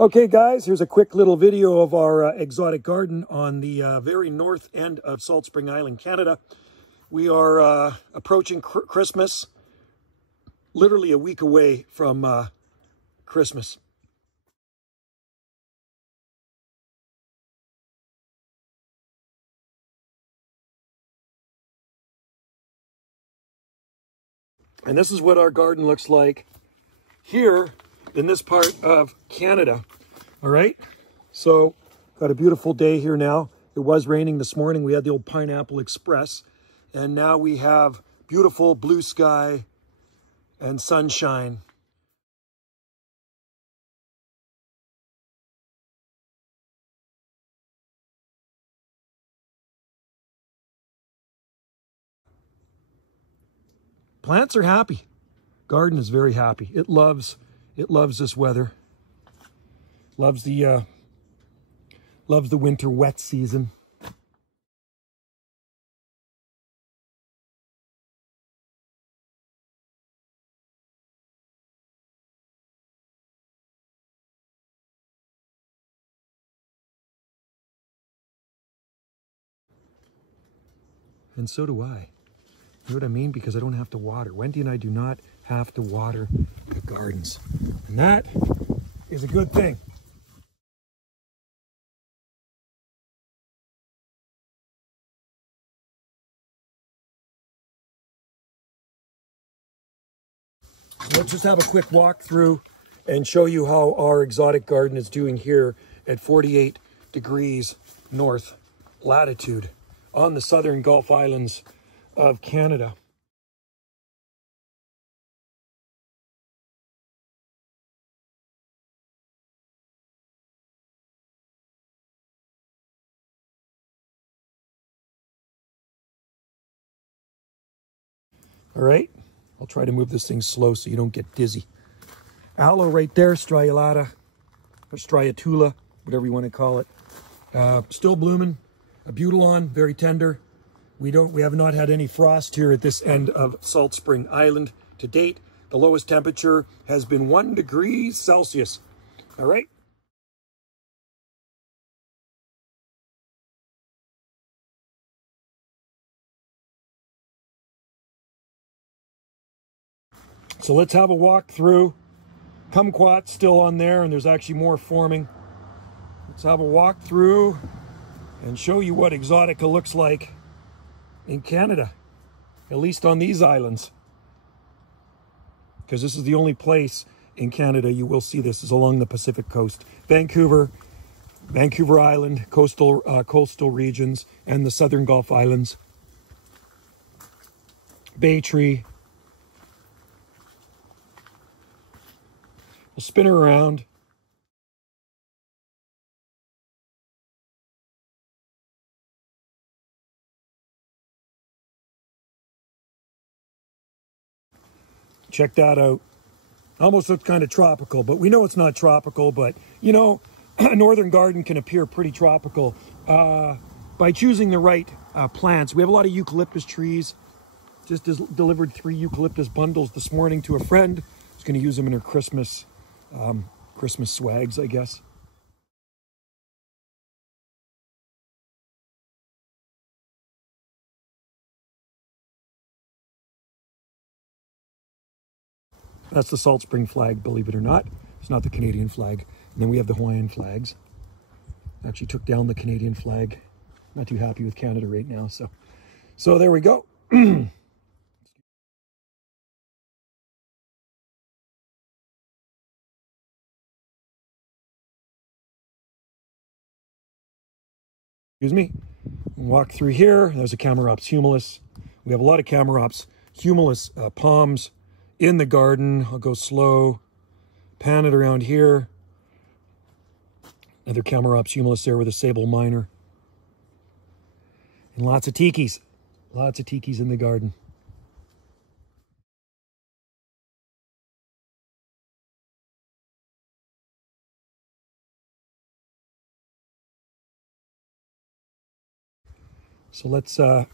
Okay guys, here's a quick little video of our exotic garden on the very north end of Salt Spring Island, Canada. We are approaching Christmas, literally a week away from Christmas. And this is what our garden looks like here in this part of Canada. All right, so got a beautiful day here now. It was raining this morning. We had the old Pineapple Express, and now we have beautiful blue sky and sunshine. Plants are happy. Garden is very happy. It loves this weather. Loves the winter wet season. And so do I. You know what I mean? Because I don't have to water. Wendy and I do not have to water the gardens. And that is a good thing. Let's just have a quick walk through and show you how our exotic garden is doing here at 48 degrees north latitude on the southern Gulf Islands of Canada. All right, I'll try to move this thing slow so you don't get dizzy. Aloe right there, striolata, or striatula, whatever you want to call it. Still blooming. A Butylon, very tender. We have not had any frost here at this end of Salt Spring Island to date. The lowest temperature has been 1 degree Celsius. All right. So let's have a walk through. Kumquat's still on there, and there's actually more forming. Let's have a walk through and show you what Exotica looks like in Canada, at least on these islands. Because this is the only place in Canada you will see this, is along the Pacific coast. Vancouver Island, coastal regions, and the southern Gulf Islands. Bay tree. We'll spin her around. Check that out. Almost looks kind of tropical, but we know it's not tropical. But, you know, a northern garden can appear pretty tropical by choosing the right plants. We have a lot of eucalyptus trees. Just delivered 3 eucalyptus bundles this morning to a friend who's going to use them in her Christmas swags, I guess. That's the Salt Spring flag, believe it or not. It's not the Canadian flag. And then we have the Hawaiian flags. Actually took down the Canadian flag. Not too happy with Canada right now. So there we go. Excuse me. Walk through here. There's a Chamaerops humilis. We have a lot of Chamaerops humilis palms in the garden. I'll go slow. Pan it around here. Another Chamaerops humilis there with a sable minor. And lots of tikis. Lots of tikis in the garden. So let's head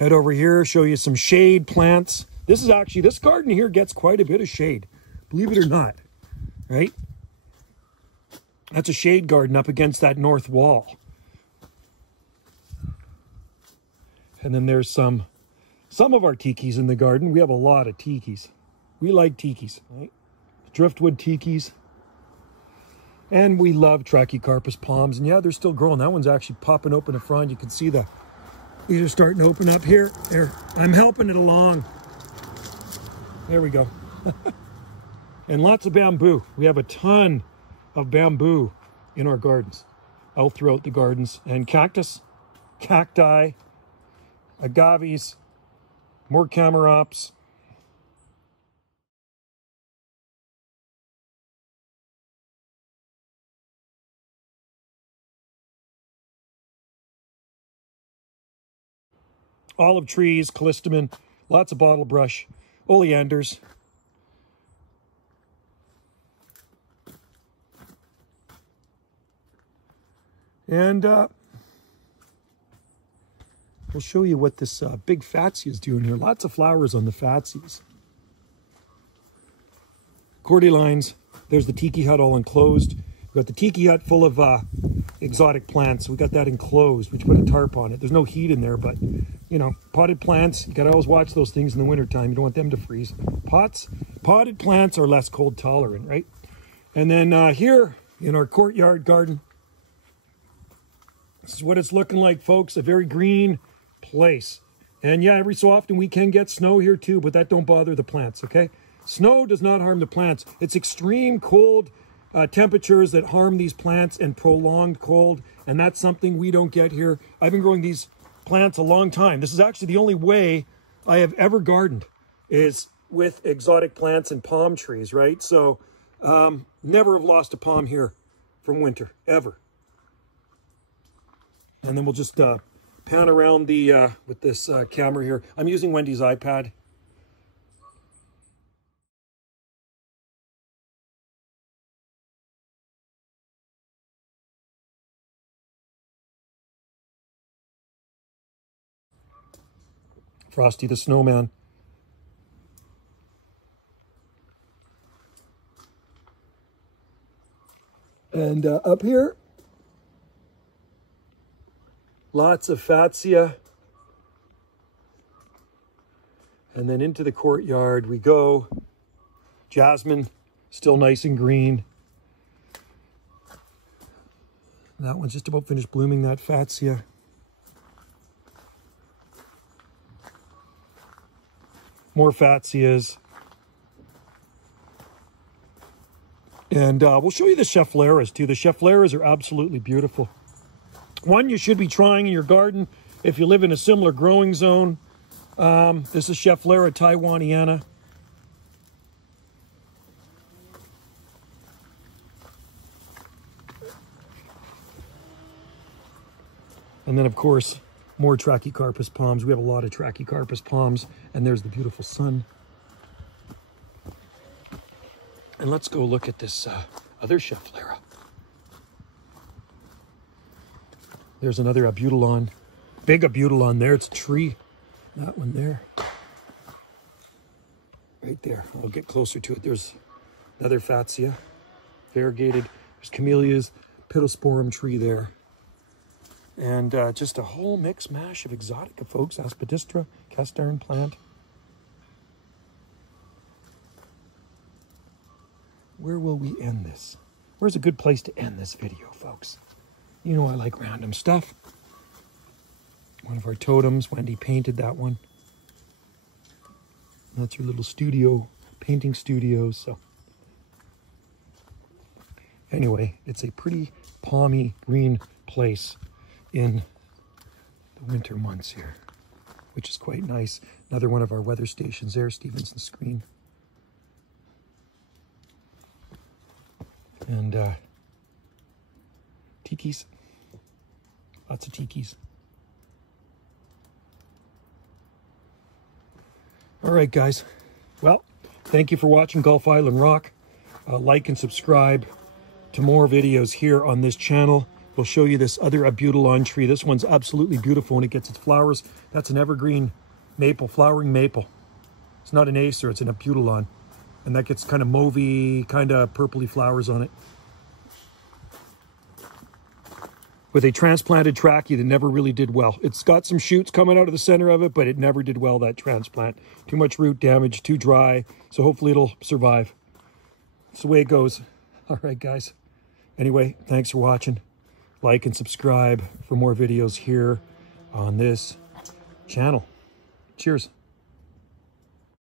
over here, show you some shade plants. This garden here gets quite a bit of shade, believe it or not, right? That's a shade garden up against that north wall. And then there's some of our tikis in the garden. We have a lot of tikis. We like tikis, right? Driftwood tikis. And we love Trachycarpus palms. And yeah, they're still growing. That one's actually popping open in front. You can see these are starting to open up here. There, I'm helping it along. There we go. And lots of bamboo. We have a ton of bamboo in our gardens, out throughout the gardens. And cactus, cacti, agaves, more camarops. Olive trees, callistemon, lots of bottle brush, oleanders. And we'll show you what this big Fatsia is doing here. Lots of flowers on the Fatsias. Cordylines. There's the tiki hut all enclosed. We've got the tiki hut full of exotic plants. We got that enclosed. We put a tarp on it. There's no heat in there, but you know, potted plants, you gotta always watch those things in the wintertime. You don't want them to freeze. Potted plants are less cold tolerant, right? And then here in our courtyard garden, this is what it's looking like, folks. A very green place. And yeah, every so often we can get snow here too, but that don't bother the plants, okay? Snow does not harm the plants. It's extreme cold temperatures that harm these plants, and prolonged cold, and that's something we don't get here. I've been growing these plants a long time. This is actually the only way I have ever gardened, is with exotic plants and palm trees, right? So never have lost a palm here from winter, ever. And then we'll just pan around the with this camera here. I'm using Wendy's iPad. Frosty the Snowman. And up here, lots of Fatsia. And then into the courtyard we go. Jasmine, still nice and green. That one's just about finished blooming, that Fatsia. More Fatsias. And we'll show you the Scheffleras too. The Scheffleras are absolutely beautiful. One you should be trying in your garden if you live in a similar growing zone. This is Schefflera taiwaniana. And then, of course, more Trachycarpus palms. We have a lot of Trachycarpus palms. And there's the beautiful sun. And let's go look at this other Schefflera. There's another Abutilon. Big Abutilon there. It's a tree. That one there. Right there. I'll get closer to it. There's another Fatsia. Variegated. There's camellias. Pittosporum tree there. And just a whole mix mash of exotica, folks. Aspidistra, cast iron plant. Where will we end this? Where's a good place to end this video, folks? You know I like random stuff. One of our totems, Wendy painted that one. That's her little studio, painting studio. So anyway, it's a pretty palmy green place in the winter months here, which is quite nice. Another one of our weather stations there, Stevenson Screen. And tikis, lots of tikis. All right, guys. Well, thank you for watching Gulf Island Rock. Like and subscribe to more videos here on this channel. We'll show you this other Abutilon tree. This one's absolutely beautiful when it gets its flowers. That's an evergreen maple, flowering maple. It's not an Acer, it's an Abutilon. And that gets kind of mauvey, kind of purpley flowers on it. with a transplanted trachea that never really did well. It's got some shoots coming out of the center of it, but it never did well, that transplant. Too much root damage, too dry, so hopefully it'll survive. That's the way it goes. All right, guys. Anyway, thanks for watching. Like and subscribe for more videos here on this channel. Cheers.